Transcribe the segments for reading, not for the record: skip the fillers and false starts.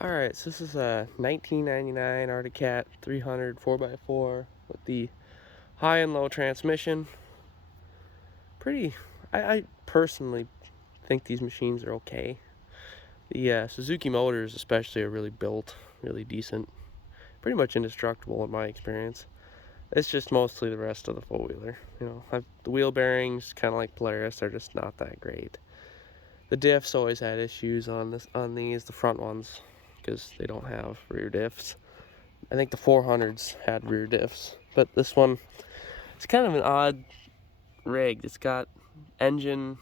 Alright, so this is a 1999 Arctic Cat 300 4x4 with the high and low transmission. I personally think these machines are okay. The Suzuki motors especially are really built, really decent. Pretty much indestructible in my experience. It's just mostly the rest of the four-wheeler. The wheel bearings, kind of like Polaris, they're just not that great. The diffs always had issues on these, the front ones, because they don't have rear diffs. I think the 400s had rear diffs, but this one, it's kind of an odd rig. It's got engine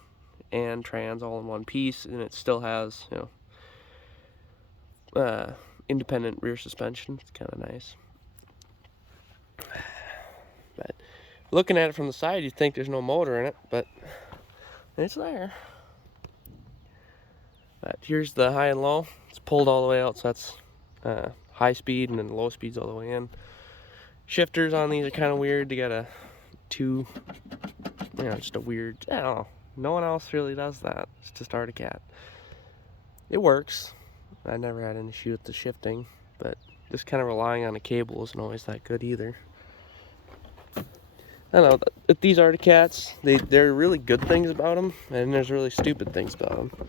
and trans all in one piece, and it still has, independent rear suspension. It's kind of nice. But looking at it from the side, you'd think there's no motor in it, but it's there. But here's the high and low. It's pulled all the way out, so that's high speed, and then low speed's all the way in. Shifters on these are kind of weird. They got a just a weird, I don't know. No one else really does that. It's just Arctic Cat. It works. I never had an issue with the shifting, but just kind of relying on a cable isn't always that good either. I don't know, with these Arctic Cats, there are really good things about them, and there's really stupid things about them.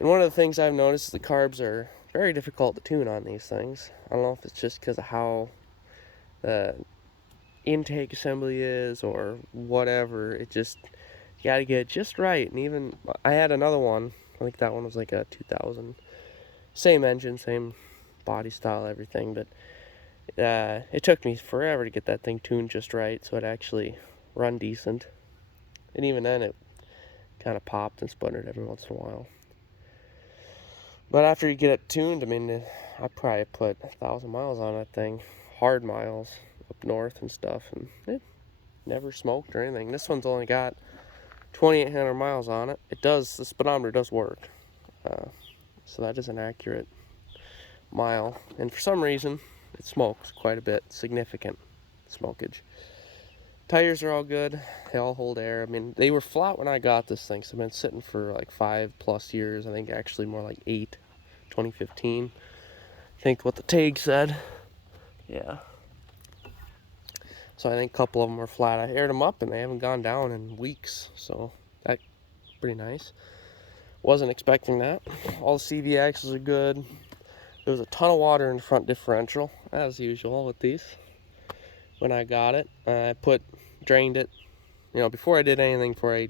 And one of the things I've noticed is the carbs are very difficult to tune on these things. I don't know if it's just because of how the intake assembly is or whatever. It just, you gotta get it just right. And even, I had another one, I think that one was like a 2000. Same engine, same body style, everything, but it took me forever to get that thing tuned just right so it actually run decent. And even then it kind of popped and sputtered every once in a while. But after you get it tuned, I mean, I probably put 1,000 miles on that thing, hard miles, up north and stuff, and it never smoked or anything. This one's only got 2,800 miles on it. The speedometer does work, so that is an accurate mile. And for some reason, it smokes quite a bit, significant smokage. Tires are all good. They all hold air. I mean, they were flat when I got this thing, so I've been sitting for like 5+ years. I think actually more like 8, 2015. I think what the tag said. Yeah. So I think a couple of them are flat. I aired them up and they haven't gone down in weeks, so that's pretty nice. Wasn't expecting that. All the CV axles are good. There was a ton of water in the front differential, as usual with these. When I got it, I drained it. Before I did anything, before I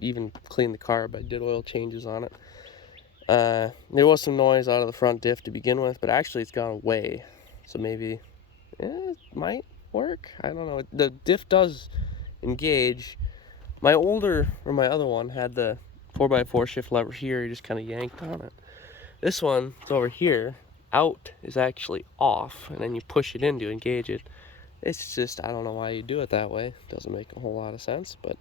even cleaned the carb, I did oil changes on it. There was some noise out of the front diff to begin with, but actually it's gone away. So maybe it might work. I don't know. The diff does engage. My other one had the 4x4 shift lever here. You just kind of yanked on it. This one, it's over here. Out is actually off, and then you push it in to engage it. It's just, I don't know why you do it that way. It doesn't make a whole lot of sense, but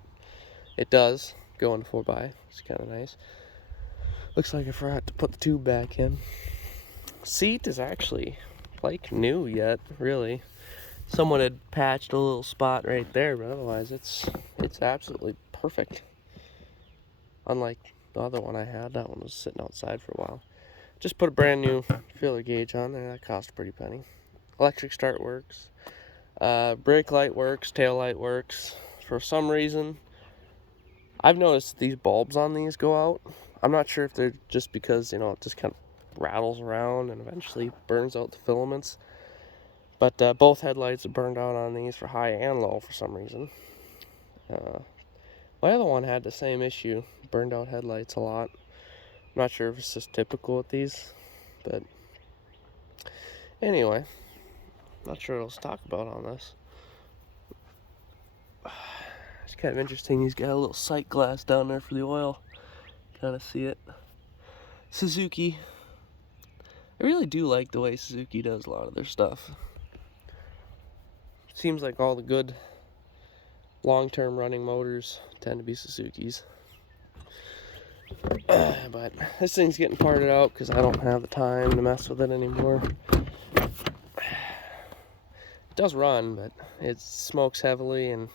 it does go into 4x. It's kind of nice. Looks like I forgot to put the tube back in. Seat is actually like new yet, really. Someone had patched a little spot right there, but otherwise it's absolutely perfect. Unlike the other one I had, that one was sitting outside for a while. Just put a brand new filler gauge on there. That cost a pretty penny. Electric start works. Brake light works. Tail light works. For some reason, I've noticed these bulbs on these go out. I'm not sure if they're just because, it just kind of rattles around and eventually burns out the filaments. But both headlights are burned out on these for high and low for some reason. My other one had the same issue, burned out headlights a lot. I'm not sure if it's just typical with these, but anyway, not sure what else to talk about on this. It's kind of interesting. He's got a little sight glass down there for the oil. Kind of see it. Suzuki. I really do like the way Suzuki does a lot of their stuff. Seems like all the good long-term running motors tend to be Suzukis. But this thing's getting parted out because I don't have the time to mess with it anymore. It does run, but it smokes heavily, and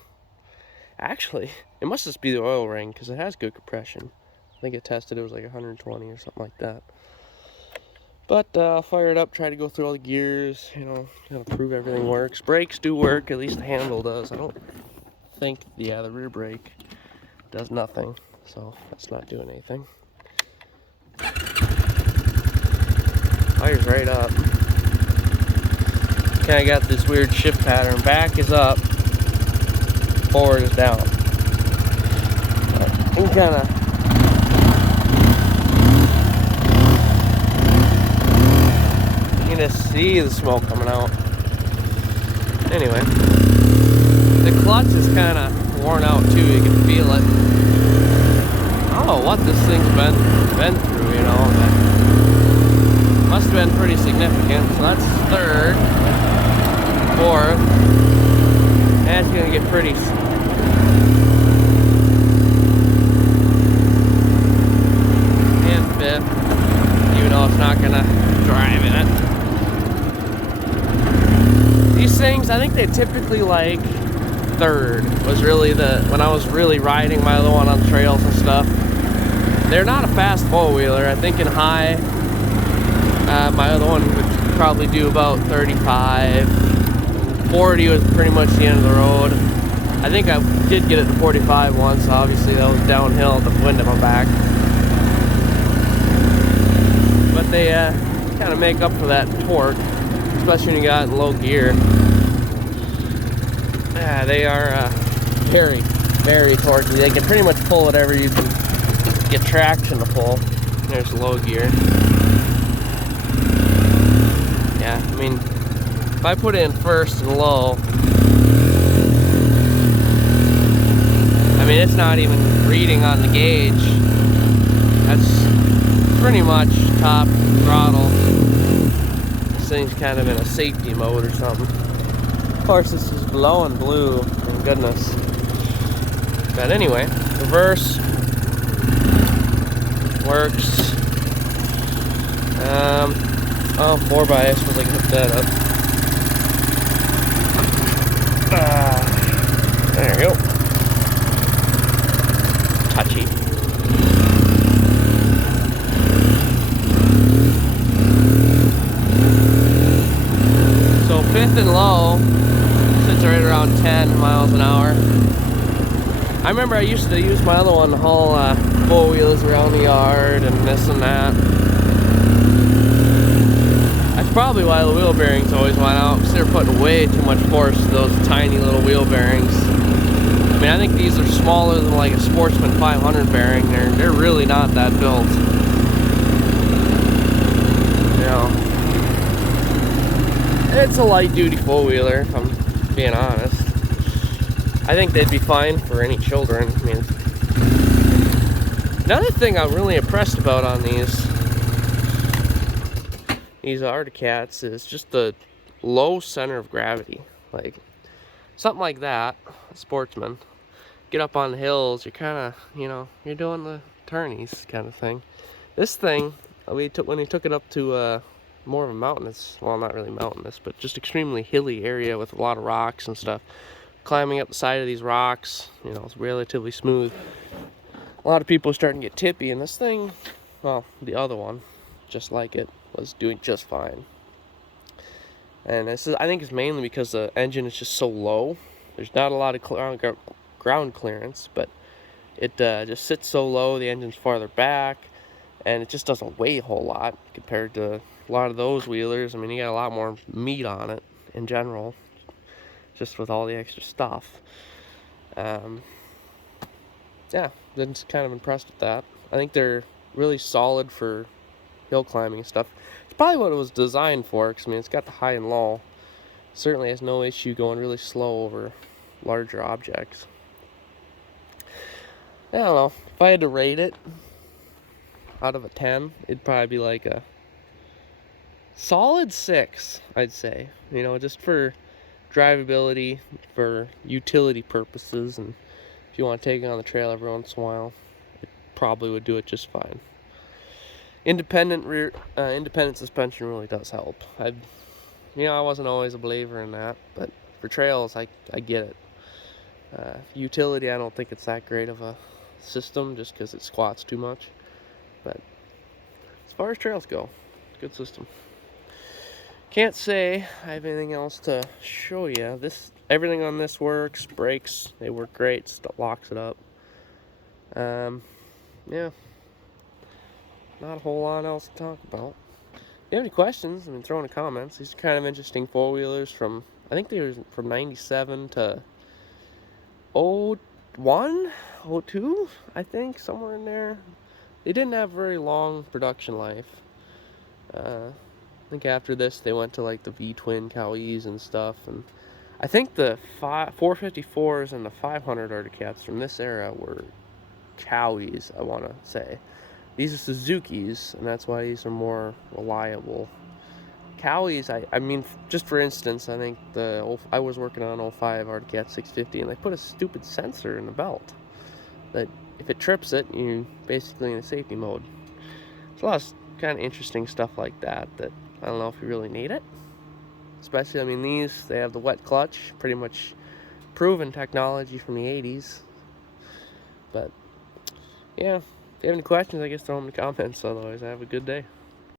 actually, it must just be the oil ring because it has good compression. I think it tested, it was like 120 or something like that. But I'll fire it up, try to go through all the gears, you know, kind of prove everything works. Brakes do work, at least the handle does. I don't think, yeah, the rear brake does nothing, so that's not doing anything. Fire's right up. Kind of got this weird shift pattern. Back is up, forward is down. You can kind of see the smoke coming out. Anyway, the clutch is kind of worn out too. You can feel it. I don't know what this thing's been through, you know. But must have been pretty significant. So that's third, fourth, and it's gonna get pretty. And fifth, even though it's not gonna drive in it. These things, I think they typically like third was really when I was really riding my other one on trails and stuff. They're not a fast four-wheeler. I think in high, my other one would probably do about 35. 40 was pretty much the end of the road. I think I did get it to 45 once. Obviously that was downhill at the wind at my back. But they kind of make up for that torque, especially when you got in low gear. Yeah, they are very, very torquey. They can pretty much pull whatever you can get traction to pull. There's low gear. Yeah, I mean, if I put it in first and low, I mean, it's not even reading on the gauge. That's pretty much top throttle. This thing's kind of in a safety mode or something. Of course, this is blowing blue, thank goodness. But anyway, reverse works. Oh, 4x, I suppose I can hook that up. There we go. Touchy. So fifth and low sits right around 10 miles an hour. I remember I used to use my other one to haul four-wheelers around the yard and this and that. That's probably why the wheel bearings always went out, because they were putting way too much force to those tiny little wheel bearings. I mean, I think these are smaller than like a Sportsman 500 bearing. They're really not that built. You know, it's a light-duty four-wheeler, if I'm being honest. I think they'd be fine for any children. I mean, another thing I'm really impressed about on these Arcticats is just the low center of gravity. Like something like that, Sportsman, get up on the hills, you're kind of, you know, you're doing the turnies kind of thing. This thing, when we took it up to more of a mountainous, well, not really mountainous, but just extremely hilly area with a lot of rocks and stuff. Climbing up the side of these rocks, you know, it's relatively smooth. A lot of people are starting to get tippy, and this thing, well, the other one, just like it, was doing just fine. And this is, I think it's mainly because the engine is just so low. There's not a lot of ground clearance, but it just sits so low, the engine's farther back, and it just doesn't weigh a whole lot compared to a lot of those wheelers. I mean, you got a lot more meat on it in general, just with all the extra stuff. Yeah, been kind of impressed with that. I think they're really solid for hill climbing and stuff. It's probably what it was designed for, because I mean, it's got the high and low. Certainly has no issue going really slow over larger objects. I don't know, if I had to rate it out of a 10, it'd probably be like a solid 6, I'd say. You know, just for drivability, for utility purposes, and if you want to take it on the trail every once in a while, it probably would do it just fine. Independent suspension really does help. I wasn't always a believer in that, but for trails, I get it. Utility, I don't think it's that great of a system, just because it squats too much. But as far as trails go, Good system. Can't say I have anything else to show you. Everything on this works. Brakes, they work great. Locks it up. Yeah, not a whole lot else to talk about. If you have any questions, I mean, throw in the comments. These are kind of interesting four-wheelers from, I think they were from 97 to 01, 02, I think, somewhere in there. They didn't have very long production life. I think after this they went to like the V-twin Cowies and stuff, and I think the 454s and the 500 Arctic Cats from this era were Cowies, I want to say. These are Suzukis, and that's why these are more reliable. Cowies, I mean, just for instance, I think I was working on 05 Arctic Cat 650, and they put a stupid sensor in the belt that if it trips it, you're basically in a safety mode. It's a lot of kind of interesting stuff like that I don't know if you really need it. Especially, I mean, they have the wet clutch, pretty much proven technology from the 80s. But, yeah, if you have any questions, I guess throw them in the comments. Otherwise, have a good day.